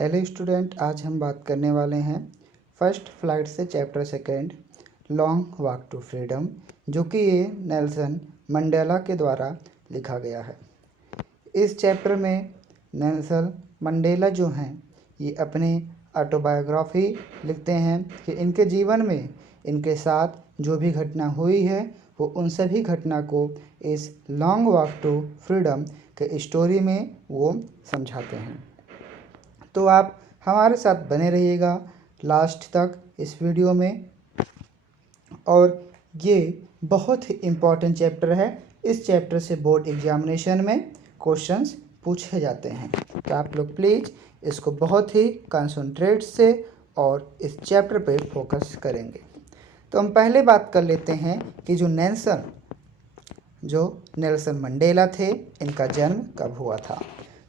Hello student, आज हम बात करने वाले हैं फर्स्ट फ्लाइट से chapter second long walk to freedom, जो कि ये नेल्सन मंडेला के द्वारा लिखा गया है। इस चैप्टर में नेल्सन मंडेला जो हैं ये अपनी ऑटोबायोग्राफी लिखते हैं कि इनके जीवन में इनके साथ जो भी घटना हुई है वो उन सभी घटना को इस लॉन्ग वॉक टू फ्रीडम के स्टोरी में वो समझाते हैं। तो आप हमारे साथ बने रहिएगा लास्ट तक इस वीडियो में। और ये बहुत ही इम्पॉर्टेंट चैप्टर है। इस चैप्टर से बोर्ड एग्जामिनेशन में क्वेश्चंस पूछे जाते हैं, तो आप लोग प्लीज़ इसको बहुत ही कंसंट्रेट से और इस चैप्टर पे फोकस करेंगे। तो हम पहले बात कर लेते हैं कि जो नेल्सन मंडेला थे, इनका जन्म कब हुआ था।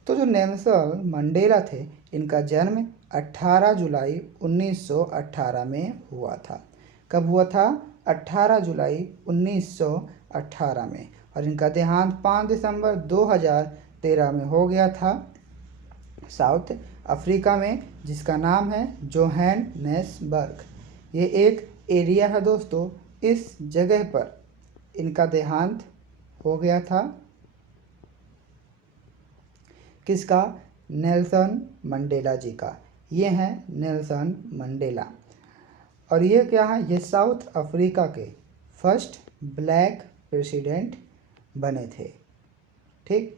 तो जो नेल्सन मंडेला थे, इनका जन्म 18 जुलाई 1918 में हुआ था। कब हुआ था? 18 जुलाई 1918 में। और इनका देहांत 5 दिसंबर 2013 में हो गया था साउथ अफ्रीका में, जिसका नाम है जोहान्सबर्ग। ये एक एरिया है दोस्तों, इस जगह पर इनका देहांत हो गया था। किसका? नेल्सन मंडेला जी का। ये हैं नेल्सन मंडेला। और ये क्या है? ये साउथ अफ्रीका के फर्स्ट ब्लैक प्रेसिडेंट बने थे। ठीक,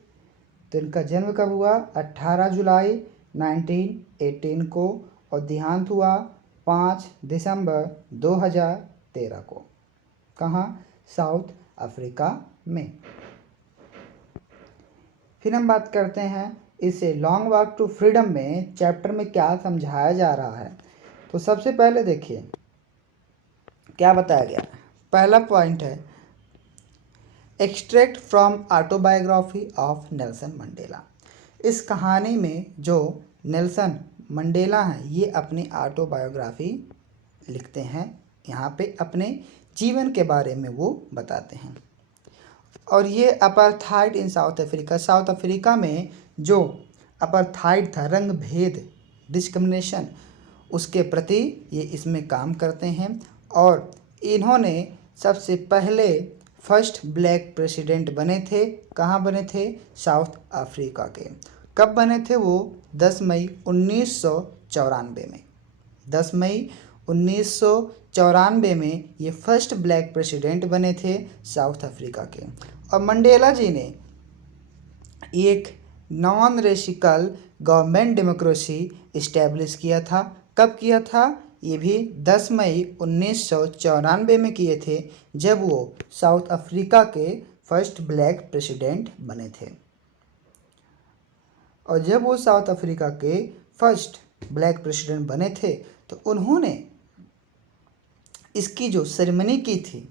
तो इनका जन्म कब हुआ? 18 जुलाई 1918 को, और देहांत हुआ 5 दिसंबर 2013 को। कहाँ? साउथ अफ्रीका में। फिर हम बात करते हैं इसे लॉन्ग वॉक टू फ्रीडम में चैप्टर में क्या समझाया जा रहा है। तो सबसे पहले देखिए क्या बताया गया है। पहला पॉइंट है extract from autobiography of Nelson Mandela. इस कहानी में जो नेल्सन मंडेला हैं ये अपनी ऑटोबायोग्राफी लिखते हैं। यहाँ पे अपने जीवन के बारे में वो बताते हैं। और ये अपार्थाइड इन साउथ अफ्रीका, साउथ अफ्रीका में जो अपार्थाइड था, रंग भेद, डिस्क्रिमिनेशन, उसके प्रति ये इसमें काम करते हैं। और इन्होंने सबसे पहले फर्स्ट ब्लैक प्रेसिडेंट बने थे। कहाँ बने थे? साउथ अफ्रीका के। कब बने थे वो? 10 मई 1994 में। 10 मई 1994 में ये फर्स्ट ब्लैक प्रेसिडेंट बने थे साउथ अफ्रीका के। और मंडेला जी ने एक नॉन रेसिकल गवर्नमेंट डेमोक्रेसी इस्टेब्लिश किया था। कब किया था? ये भी 10 मई 1994 में किए थे, जब वो साउथ अफ्रीका के फर्स्ट ब्लैक प्रेसिडेंट बने थे। और जब वो साउथ अफ्रीका के फर्स्ट ब्लैक प्रेसिडेंट बने थे तो उन्होंने इसकी जो सेरेमनी की थी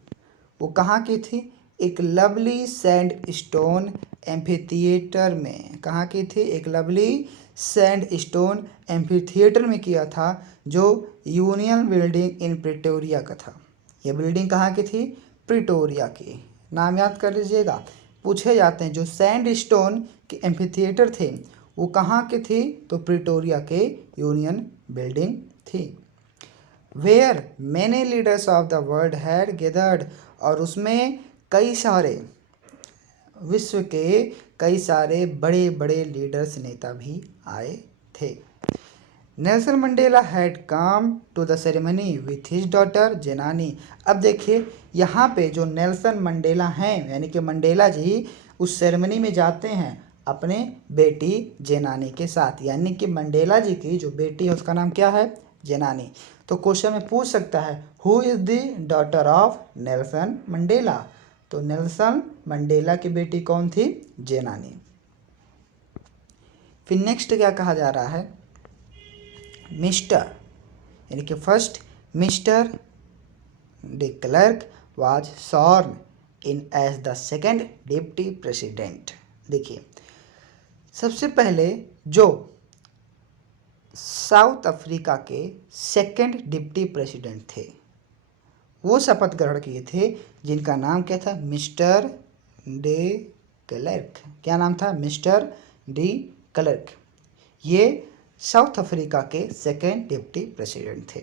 वो कहाँ की थी? एक लवली सैंड स्टोन एम्फीथिएटर में। कहाँ की थी? एक लवली सैंड स्टोन एम्फीथिएटर में किया था, जो यूनियन बिल्डिंग इन प्रिटोरिया का था। यह बिल्डिंग कहाँ की थी? प्रिटोरिया की। नाम याद कर लीजिएगा, पूछे जाते हैं। जो सैंड स्टोन के एम्फीथिएटर थे वो कहाँ के थी? तो प्रिटोरिया के यूनियन बिल्डिंग थी। Where many leaders of the world had gathered, और उसमें कई सारे विश्व के कई सारे बड़े बड़े लीडर्स, नेता भी आए थे। Nelson Mandela had come to the ceremony with his daughter Zenani. अब देखिए यहाँ पे जो नेल्सन मंडेला हैं, यानी कि मंडेला जी उस सेरेमनी में जाते हैं अपने बेटी जेनानी के साथ। यानी कि मंडेला जी की जो बेटी है उसका नाम क्या है? जेनानी। तो क्वेश्चन में पूछ सकता है who is the daughter of Nelson Mandela. तो नेल्सन मंडेला की बेटी कौन थी? जेनानी। फिर नेक्स्ट क्या कहा जा रहा है? मिस्टर, यानी कि first mister de Klerk was sworn in as the second deputy president. देखिए सबसे पहले जो साउथ अफ्रीका के सेकेंड डिप्टी प्रेसिडेंट थे वो शपथ ग्रहण किए थे, जिनका नाम क्या था? Mister de Klerk. क्या नाम था? Mister de Klerk. ये साउथ अफ्रीका के सेकेंड डिप्टी प्रेसिडेंट थे।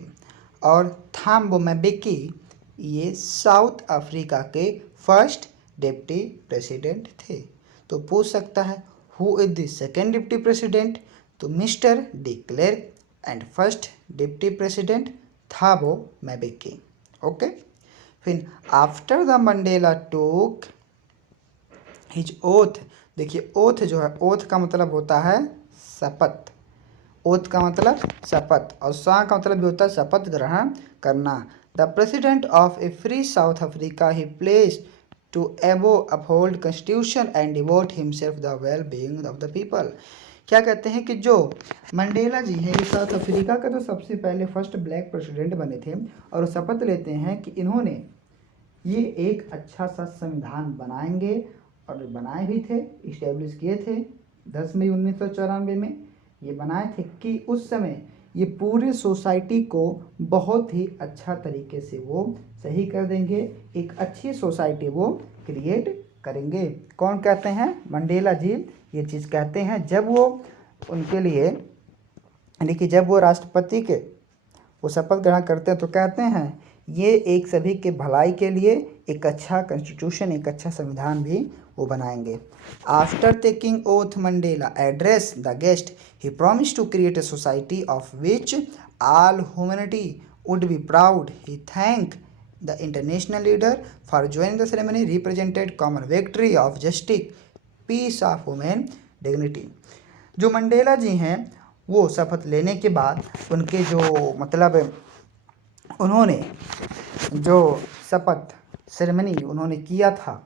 और थाम्बो म्बेकी ये साउथ अफ्रीका के फर्स्ट डिप्टी प्रेसिडेंट थे। तो पूछ सकता है who is the second deputy president, तो mister de Klerk and first deputy president Thabo Mbeki. Okay, फिर after the Mandela took his oath, देखिए ओथ जो है, ओथ का मतलब होता है शपथ, ओथ का मतलब शपथ, और सा का मतलब भी होता है शपथ ग्रहण करना। The president of a free South Africa he place to above uphold constitution and devote himself the well being of the people. क्या कहते हैं कि जो मंडेला जी हैं, ये साउथ अफ्रीका का तो सबसे पहले फर्स्ट ब्लैक प्रेसिडेंट बने थे, और शपथ लेते हैं कि इन्होंने ये एक अच्छा सा संविधान बनाएंगे, और बनाए भी थे, इस्टेब्लिश किए थे 10 मई 1994 में ये बनाए थे कि उस समय ये पूरे सोसाइटी को बहुत ही अच्छा तरीके से वो सही कर देंगे, एक अच्छी सोसाइटी वो क्रिएट करेंगे। कौन कहते हैं? मंडेला जी ये चीज़ कहते हैं जब वो उनके लिए, यानी कि जब वो राष्ट्रपति के वो शपथ ग्रहण करते हैं तो कहते हैं ये एक सभी के भलाई के लिए एक अच्छा कॉन्स्टिट्यूशन, एक अच्छा संविधान भी वो बनाएंगे। After taking oath Mandela address the guest he promise to create a society of which all humanity would be proud. He thank the international leader for joining the ceremony, represented common victory of justice, peace of women, dignity. जो Mandela ji हैं वो शपथ लेने के बाद उनके जो मतलब उन्होंने जो शपथ सेरेमनी उन्होंने किया था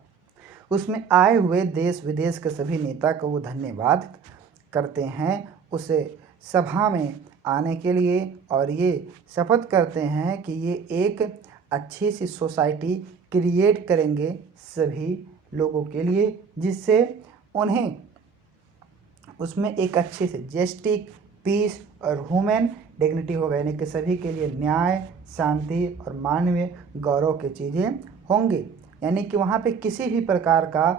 उसमें आए हुए देश विदेश के सभी नेता को वो धन्यवाद करते हैं उस सभा में आने के लिए, और ये शपथ करते हैं कि ये एक अच्छी सी सोसाइटी क्रिएट करेंगे सभी लोगों के लिए, जिससे उन्हें उसमें एक अच्छे से जस्टिस, पीस और ह्यूमन डिग्निटी होगा, यानी कि सभी के लिए न्याय, शांति और मानवीय गौरव की चीज़ें होंगी, यानी कि वहाँ पे किसी भी प्रकार का,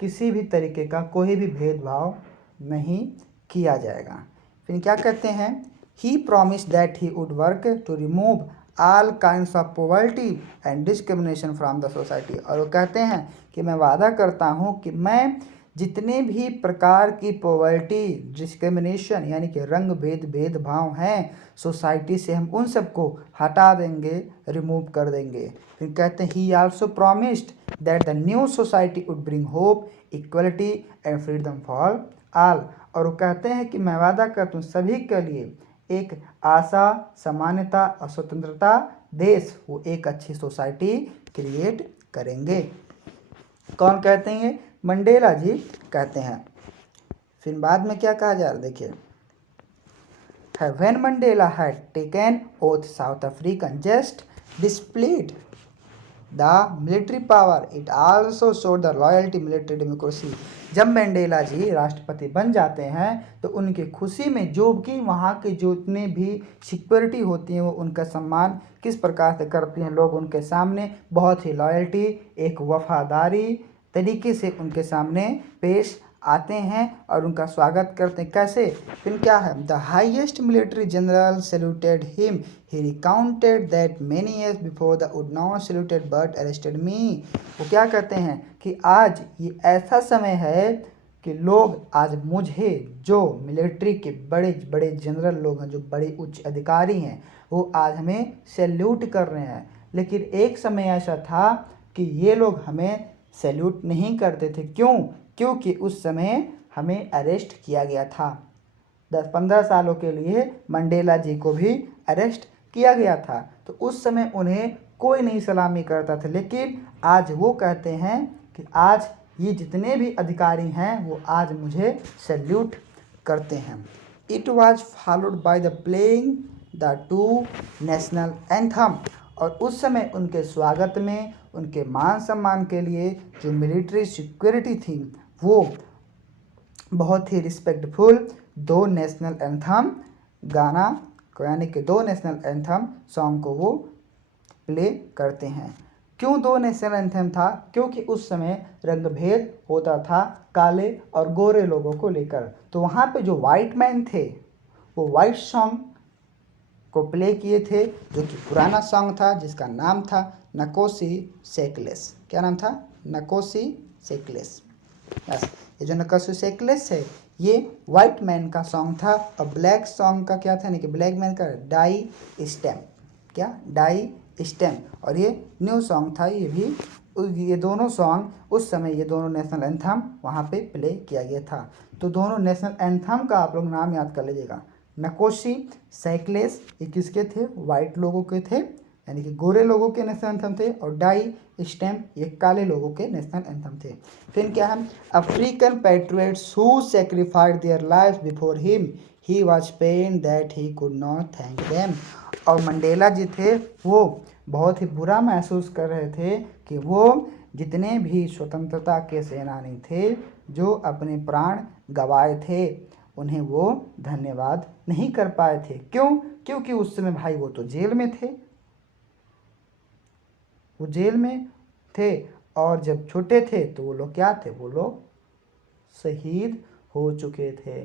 किसी भी तरीके का कोई भी भेदभाव नहीं किया जाएगा। फिर क्या कहते हैं? He promise that he would work to remove all kinds of poverty and discrimination from the society. और वो कहते हैं कि मैं वादा करता हूँ कि मैं जितने भी प्रकार की पॉवर्टी, डिस्क्रिमिनेशन यानी कि रंग भेद, भेदभाव हैं सोसाइटी से, हम उन सबको हटा देंगे, रिमूव कर देंगे। फिर कहते हैं ही also promised that the new society would bring hope, equality and freedom for all. और वो कहते हैं कि मैं वादा करता हूँ सभी के लिए एक आशा, समानता और स्वतंत्रता देश, वो एक अच्छी सोसाइटी क्रिएट करेंगे। कौन कहते हैं? मंडेला जी कहते हैं। फिर बाद में क्या कहा जा रहा है देखिए, When Mandela had taken oath, South African just displayed the military power. It also showed the loyalty military democracy. जब मंडेला जी राष्ट्रपति बन जाते हैं तो उनकी खुशी में जो कि वहाँ के जितने भी सिक्योरिटी होती हैं वो उनका सम्मान किस प्रकार से करती हैं, लोग उनके सामने बहुत ही लॉयल्टी, एक वफादारी तरीके से उनके सामने पेश आते हैं और उनका स्वागत करते हैं। कैसे? फिर क्या है? The highest military general saluted him, he recounted that many years before the would not saluted but arrested me. वो क्या कहते हैं कि आज ये ऐसा समय है कि लोग आज मुझे, जो मिलिट्री के बड़े बड़े जनरल लोग हैं, जो बड़े उच्च अधिकारी हैं, वो आज हमें सैल्यूट कर रहे हैं, लेकिन एक समय ऐसा था कि ये लोग हमें सैल्यूट नहीं करते थे। क्यों? क्योंकि उस समय हमें अरेस्ट किया गया था। 10-15 सालों के लिए मंडेला जी को भी अरेस्ट किया गया था, तो उस समय उन्हें कोई नहीं सलामी करता था, लेकिन आज वो कहते हैं कि आज ये जितने भी अधिकारी हैं वो आज मुझे सैल्यूट करते हैं। It was followed by the playing the 2 national anthem. और उस समय उनके स्वागत में, उनके मान सम्मान के लिए जो मिलिट्री सिक्योरिटी थी वो बहुत ही रिस्पेक्टफुल 2 नेशनल एंथम गाना, यानी कि 2 नेशनल एंथम सॉन्ग को वो प्ले करते हैं। क्यों 2 नेशनल एंथम था? क्योंकि उस समय रंगभेद होता था काले और गोरे लोगों को लेकर, तो वहाँ पे जो वाइट मैन थे वो वाइट सॉन्ग को प्ले किए थे, जो कि पुराना सॉन्ग था जिसका नाम था नकोसी सेकलेस। क्या नाम था? नकोसी सेकलेस। यस, ये जो नकोसी सेकलेस है ये वाइट मैन का सॉन्ग था, और ब्लैक सॉन्ग का क्या था, यानी कि ब्लैक मैन का डाई स्टेम। क्या? डाई स्टेम। और ये न्यू सॉन्ग था, ये दोनों सॉन्ग उस समय, ये दोनों नेशनल एंथम वहाँ पे प्ले किया गया था। तो दोनों नेशनल एंथम का आप लोग नाम याद कर लीजिएगा। नकोशी साइक्लेस ये किसके थे? वाइट लोगों के थे, यानी कि गोरे लोगों के नेशनल एंथम थे। और डाई स्टेम ये काले लोगों के नेशनल एंथम थे। फिर क्या है? African patriots who sacrificed their life before him, he was pain that he could not thank them. और मंडेला जी थे वो बहुत ही बुरा महसूस कर रहे थे कि वो जितने भी स्वतंत्रता के सेनानी थे जो अपने प्राण गंवाए थे, उन्हें वो धन्यवाद नहीं कर पाए थे। क्यों? क्योंकि उस समय भाई वो तो जेल में थे, वो जेल में थे। और जब छोटे थे तो वो लोग क्या थे? वो लोग शहीद हो चुके थे।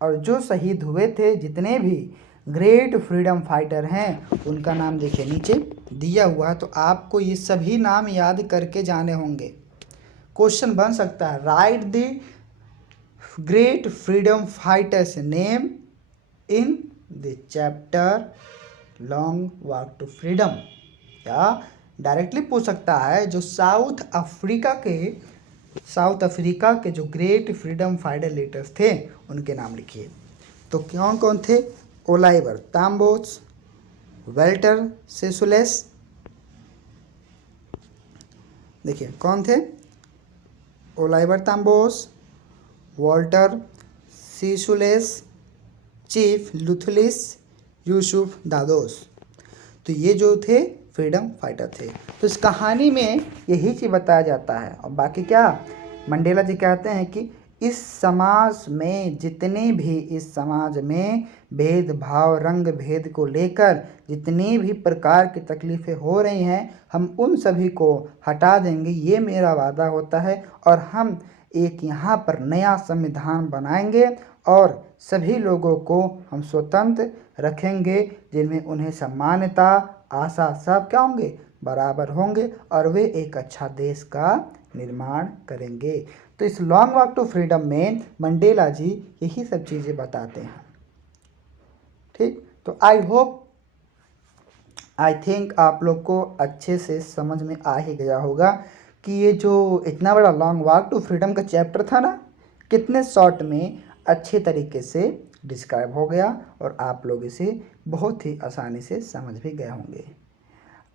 और जो शहीद हुए थे, जितने भी ग्रेट फ्रीडम फाइटर हैं, उनका नाम देखिए नीचे दिया हुआ है। तो आपको ये सभी नाम याद करके जाने होंगे। क्वेश्चन बन सकता है, write the great freedom fighters name in the chapter long walk to freedom. या डायरेक्टली पूछ सकता है, जो साउथ अफ्रीका के जो ग्रेट फ्रीडम फाइटर लीडर्स थे उनके नाम लिखिए। तो कौन कौन थे? ओलाइवर ताम्बोस, वेल्टर सेसुलेस। देखिए कौन थे? ओलाइवर ताम्बोस, वॉल्टर सीसुलेस, चीफ लुथलिस, यूसुफ दादोस। तो ये जो थे फ्रीडम फाइटर थे। तो इस कहानी में यही चीज़ बताया जाता है। और बाकी क्या मंडेला जी कहते हैं कि इस समाज में जितने भी इस समाज में भेदभाव, रंग भेद को लेकर जितनी भी प्रकार की तकलीफ़ें हो रही हैं, हम उन सभी को हटा देंगे, ये मेरा वादा होता है। और हम एक यहाँ पर नया संविधान बनाएंगे और सभी लोगों को हम स्वतंत्र रखेंगे, जिनमें उन्हें सम्मानता, आशा सब क्या होंगे? बराबर होंगे, और वे एक अच्छा देश का निर्माण करेंगे। तो इस लॉन्ग वॉक टू फ्रीडम में मंडेला जी यही सब चीज़ें बताते हैं। ठीक, तो आई थिंक आप लोग को अच्छे से समझ में आ ही गया होगा कि ये जो इतना बड़ा लॉन्ग वॉक टू फ्रीडम का चैप्टर था ना, कितने शॉर्ट में अच्छे तरीके से डिस्क्राइब हो गया, और आप लोग इसे बहुत ही आसानी से समझ भी गए होंगे।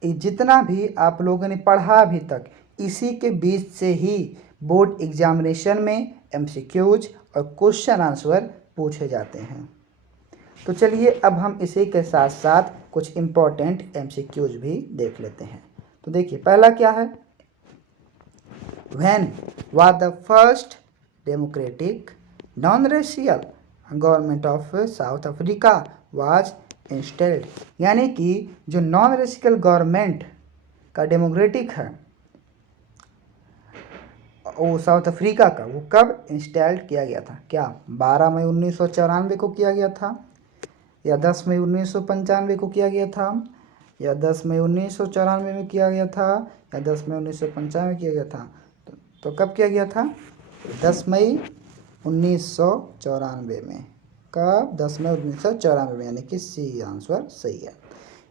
जितना भी आप लोगों ने पढ़ा अभी तक, इसी के बीच से ही बोर्ड एग्जामिनेशन में MCQs और क्वेश्चन आंसर पूछे जाते हैं। तो चलिए अब हम इसी के साथ साथ कुछ इम्पोर्टेंट MCQs भी देख लेते हैं। तो देखिए पहला क्या है? When was the first democratic non-racial government of south Africa was installed? यानी कि जो नॉन रेसिकल गवर्नमेंट का डेमोक्रेटिक है वो साउथ अफ्रीका का, वो कब इंस्टॉल्ड किया गया था? क्या 12 मई 1994 को किया गया था, या 10 मई 1995 को किया गया था, या 10 मई 1994 में किया गया था, या 10 मई 1995 में किया गया था? तो कब किया गया था? 10 मई 1994 में। कब? 10 मई 1994 में, यानी कि सी आंसर सही है।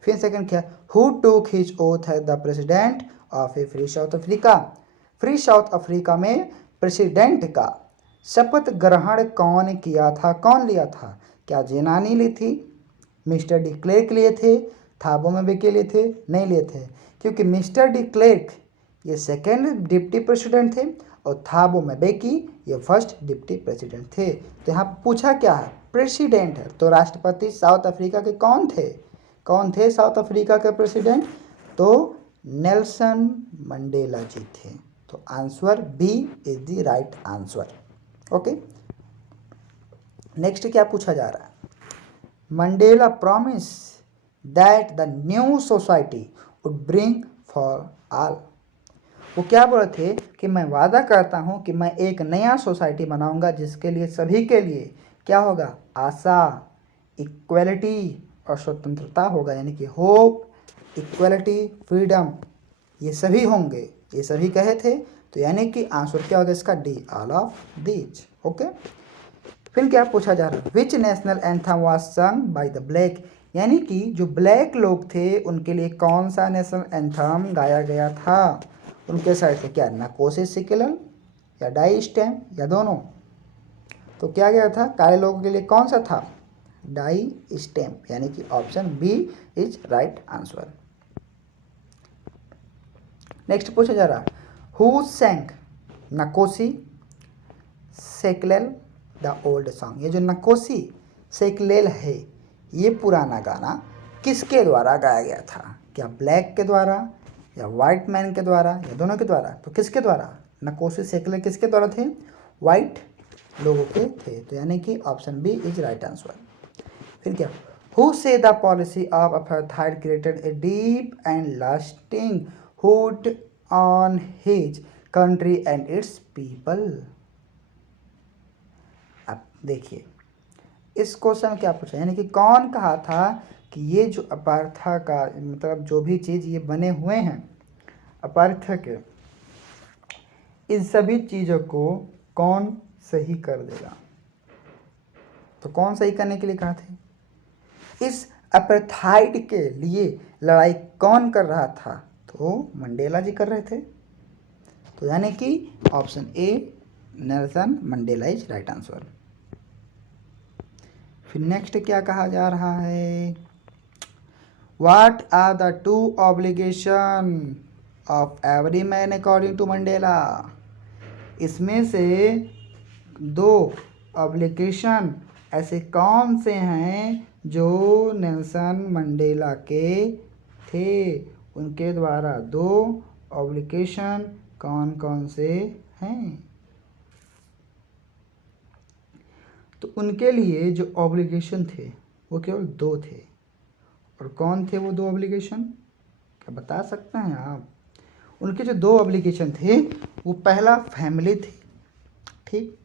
फिर सेकंड क्या? Who took his oath as the president of a free South Africa? Free South Africa में प्रेसिडेंट का शपथ ग्रहण कौन किया था, कौन लिया था? क्या जेनानी ली थी, मिस्टर डी क्लेर्क लिए थे, थाबो म्बेकी लिए थे? नहीं लिए थे, क्योंकि मिस्टर डी क्लेर्क ये सेकेंड डिप्टी प्रेसिडेंट थे और थाबो म्बेकी ये फर्स्ट डिप्टी प्रेसिडेंट थे। तो यहाँ पूछा क्या है? प्रेसिडेंट है, तो राष्ट्रपति साउथ अफ्रीका के कौन थे? कौन थे साउथ अफ्रीका के प्रेसिडेंट? तो नेल्सन मंडेला जी थे। तो answer B is the right answer. Okay, next क्या पूछा जा रहा है? Mandela promise that the new society would bring for all. वो क्या बोले थे कि मैं वादा करता हूँ कि मैं एक नया सोसाइटी बनाऊंगा जिसके लिए सभी के लिए क्या होगा, आशा, इक्वलिटी और स्वतंत्रता होगा, यानी कि होप, इक्वलिटी, फ्रीडम, ये सभी होंगे, ये सभी कहे थे। तो यानी कि आंसर क्या होगा इसका, D, all of these. Okay, फिर क्या पूछा जा रहा है, which national anthem was sung by the black, यानी कि जो ब्लैक लोग थे उनके लिए कौन सा नेशनल एंथम गाया गया था उनके साइड से, क्या नकोसी सिक्किलल या डाई स्टेम या दोनों। तो क्या गया था, काले लोगों के लिए कौन सा था, डाई स्टेम, यानी कि option B is right answer. Next पूछा जा रहा, who sang Nkosi Sikelel the old song, ये जो नकोसी सेकलेल है ये पुराना गाना किसके द्वारा गाया गया था, क्या ब्लैक के द्वारा या वाइट मैन के द्वारा या दोनों के द्वारा। तो किसके द्वारा, नकोसी सेकलेल किसके द्वारा थे, वाइट लोगों के थे। तो यानी कि option B is right answer. फिर क्या, who say the policy of apartheid created a deep and lasting hood on his country and its people. अब देखिए इस क्वेश्चन में क्या पूछा, यानी कि कौन कहा था कि ये जो अपार्था का मतलब जो भी चीज़ ये बने हुए हैं अपार्था के, इन सभी चीज़ों को कौन सही कर देगा। तो कौन सही करने के लिए कहा थे, इस अपार्थाइड के लिए लड़ाई कौन कर रहा था, तो मंडेला जी कर रहे थे। तो यानी कि option A Nelson Mandela is right answer. फिर नेक्स्ट क्या कहा जा रहा है, what are the two obligation of every man according to Mandela, इसमें से दो ऑब्लिगेशन ऐसे कौन से हैं जो नेल्सन मंडेला के थे, उनके द्वारा दो ऑब्लिगेशन कौन कौन से हैं। तो उनके लिए जो ऑब्लिगेशन थे वो केवल दो थे, और कौन थे वो दो ऑब्लिगेशन, क्या बता सकते हैं आप। उनके जो दो ऑब्लिगेशन थे वो पहला फैमिली थी, ठीक,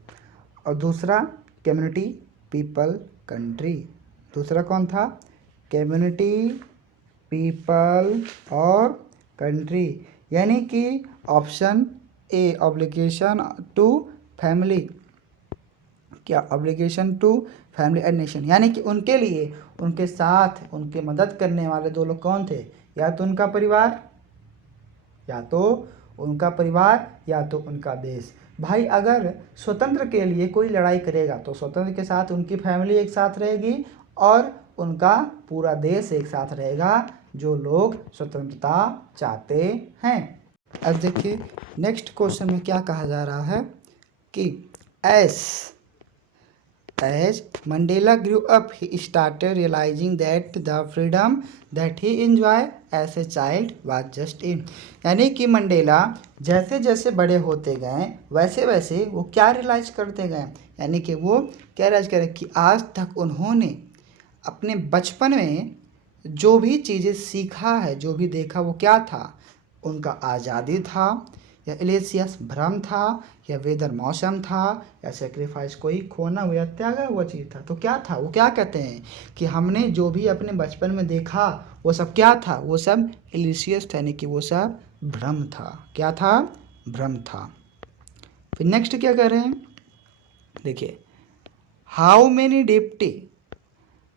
और दूसरा कम्युनिटी, पीपल, कंट्री। दूसरा कौन था, कम्युनिटी, पीपल और कंट्री, यानी कि option A obligation to family, क्या obligation to family and nation, यानी कि उनके लिए उनके साथ उनके मदद करने वाले दो लोग कौन थे, या तो उनका परिवार, या तो उनका परिवार या तो उनका देश। भाई अगर स्वतंत्र के लिए कोई लड़ाई करेगा तो स्वतंत्र के साथ उनकी फैमिली एक साथ रहेगी और उनका पूरा देश एक साथ रहेगा, जो लोग स्वतंत्रता चाहते हैं। अब देखिए नेक्स्ट क्वेश्चन में क्या कहा जा रहा है कि As Mandela grew up, he started realizing that the freedom that he enjoyed as a child was just in, यानी कि मंडेला जैसे जैसे बड़े होते गए वैसे वैसे वो क्या रियलाइज करते गए, यानी कि वो क्या रियलाइज करें कि आज तक उन्होंने अपने बचपन में जो भी चीज़ें सीखा है, जो भी देखा, वो क्या था, उनका आज़ादी था या एलेसियस भ्रम था या वेदर मौसम था या सेक्रीफाइस कोई खोना हुआ त्यागा हुआ चीज़ था। तो क्या था, वो क्या कहते हैं कि हमने जो भी अपने बचपन में देखा वो सब क्या था, वो सब एलेसियस था, यानी कि वो सब भ्रम था। क्या था, भ्रम था। फिर नेक्स्ट क्या कह रहे हैं, देखिए हाउ मेनी डिप्टी,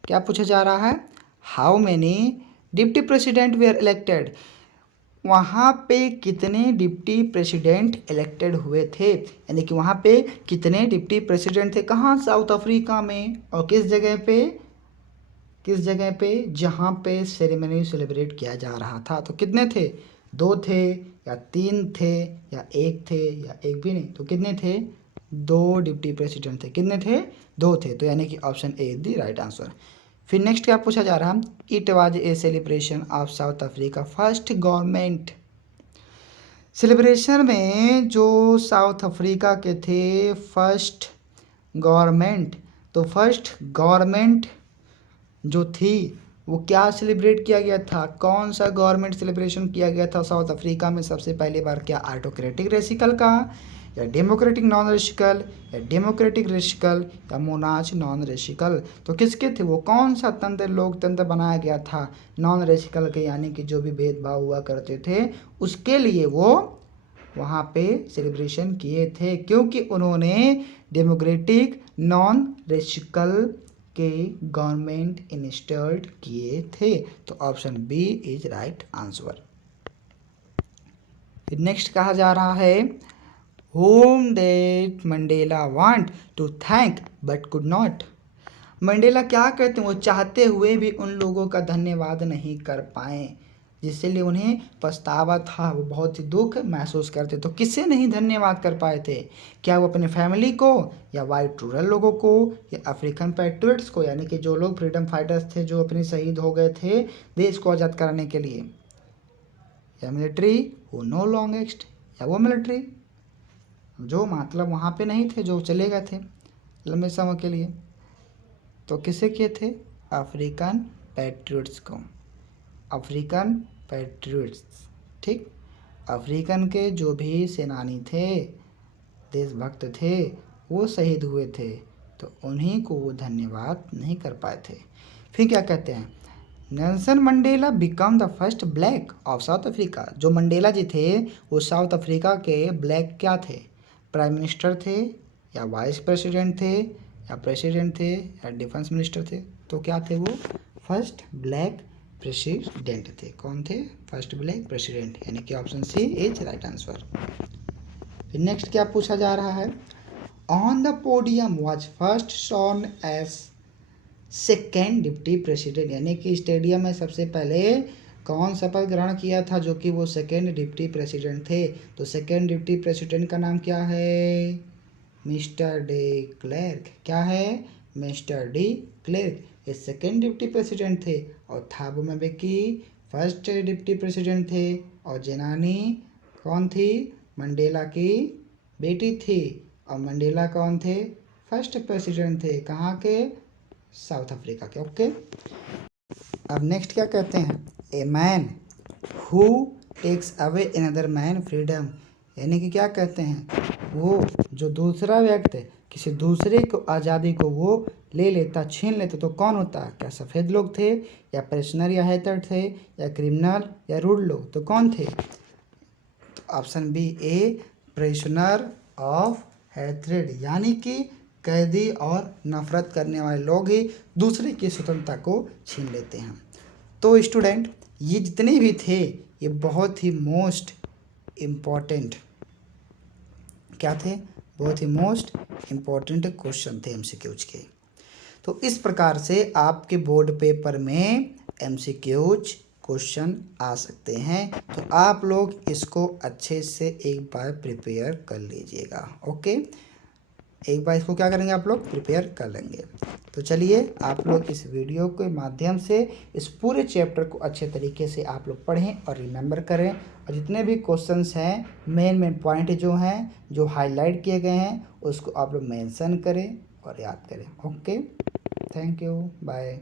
क्या पूछा जा रहा है, how many deputy president were elected, वहाँ पे कितने डिप्टी प्रेसिडेंट इलेक्टेड हुए थे, यानी कि वहाँ पे कितने डिप्टी प्रेसिडेंट थे, कहाँ, साउथ अफ्रीका में, और किस जगह पे, जहाँ पे सेरेमनी सेलिब्रेट किया जा रहा था। तो कितने थे, दो थे या तीन थे या एक थे या एक भी नहीं, तो कितने थे, दो डिप्टी प्रेसिडेंट थे। कितने थे, दो थे। तो यानी कि option A is the right answer. फिर नेक्स्ट क्या पूछा जा रहा है, it was a celebration of south Africa first government, celebration में जो साउथ अफ्रीका के थे फर्स्ट गवर्नमेंट, तो फर्स्ट गवर्नमेंट जो थी वो क्या सेलिब्रेट किया गया था, कौन सा गवर्नमेंट सेलिब्रेशन किया गया था साउथ अफ्रीका में सबसे पहली बार? क्या ऑटोक्रेटिक रेसिकल का, या डेमोक्रेटिक नॉन रेसिकल, या डेमोक्रेटिक रेसिकल, या मोनार्च नॉन रेसिकल? तो किसके थे वो, कौन सा तंत्र लोकतंत्र बनाया गया था नॉन रेसिकल के, यानी कि जो भी भेदभाव हुआ करते थे उसके लिए वो वहाँ पे सेलिब्रेशन किए थे, क्योंकि उन्होंने डेमोक्रेटिक नॉन रेसिकल के गवर्नमेंट इंस्टॉल्ड किए थे। तो option B is right answer. फिर नेक्स्ट कहा जा रहा है, whom did Mandela want to thank but could not? Mandela क्या कहते हैं, वो चाहते हुए भी उन लोगों का धन्यवाद नहीं कर पाए, जिसलिए उन्हें पछतावा था, वो बहुत ही दुख महसूस करते। तो किससे नहीं धन्यवाद कर पाए थे? क्या वो अपने फैमिली को, या वाइट रूरल लोगों को, या अफ्रीकन पैट्रियट्स को, यानी कि जो लोग फ्रीडम फाइटर्स थे जो अपने शहीद हो गए थे देश को आज़ाद कराने के लिए, या मिलिट्री हु नो लॉन्गेस्ट, या वो मिलिट्री जो मतलब वहाँ पे नहीं थे, जो चले गए थे लंबे समय के लिए? तो किसे किए थे? अफ्रीकन पैट्रियट्स को, अफ्रीकन पैट्रियट्स, ठीक। अफ्रीकन के जो भी सेनानी थे, देशभक्त थे, वो शहीद हुए थे, तो उन्हीं को वो धन्यवाद नहीं कर पाए थे। फिर क्या कहते हैं, Nelson Mandela become the first black of south Africa. जो मंडेला जी थे वो साउथ अफ्रीका के ब्लैक क्या थे, प्राइम मिनिस्टर थे, या वाइस प्रेसिडेंट थे, या प्रेसिडेंट थे, या डिफेंस मिनिस्टर थे? तो क्या थे वो? फर्स्ट ब्लैक प्रेसिडेंट थे। कौन थे? फर्स्ट ब्लैक प्रेसिडेंट, यानी कि option C is right answer. फिर नेक्स्ट क्या पूछा जा रहा है, on the podium was first shown as second deputy president, यानी कि स्टेडियम में सबसे पहले कौन शपथ ग्रहण किया था जो कि वो सेकेंड डिप्टी प्रेसिडेंट थे? तो सेकेंड डिप्टी प्रेसिडेंट का नाम क्या है? Mister de Klerk. क्या है? मिस्टर डी क्लर्क, ये सेकेंड डिप्टी प्रेसिडेंट थे। और थाबो म्बेकी फर्स्ट डिप्टी प्रेसिडेंट थे। और जेनानी कौन थी? मंडेला की बेटी थी। और मंडेला कौन थे? फर्स्ट प्रेसिडेंट थे। कहाँ के? साउथ अफ्रीका के। ओके, अब नेक्स्ट क्या कहते हैं, a man who takes away another man freedom, यानी कि क्या कहते हैं, वो जो दूसरा व्यक्ति किसी दूसरे को आज़ादी को वो ले लेता, छीन लेता, तो कौन होता? क्या सफ़ेद लोग थे, या प्रिजनर या हैटर थे, या क्रिमिनल, या रूड लोग? तो कौन थे? तो option B a prisoner of hatred, यानी कि कैदी और नफरत करने वाले लोग ही दूसरे की स्वतंत्रता को छीन लेते हैं। तो स्टूडेंट, ये जितने भी थे ये बहुत ही मोस्ट इम्पॉर्टेंट क्या थे? बहुत ही मोस्ट इम्पॉर्टेंट क्वेश्चन थे एमसीक्यूज के। तो इस प्रकार से आपके बोर्ड पेपर में एमसीक्यूज क्वेश्चन आ सकते हैं। तो आप लोग इसको अच्छे से एक बार प्रिपेयर कर लीजिएगा। ओके, एक बार इसको क्या करेंगे, आप लोग प्रिपेयर कर लेंगे। तो चलिए आप लोग इस वीडियो के माध्यम से इस पूरे चैप्टर को अच्छे तरीके से आप लोग पढ़ें और रिमेंबर करें, और जितने भी क्वेश्चंस हैं, मेन पॉइंट जो हैं, जो हाईलाइट किए गए हैं, उसको आप लोग मेंशन करें और याद करें। Okay, thank you, bye.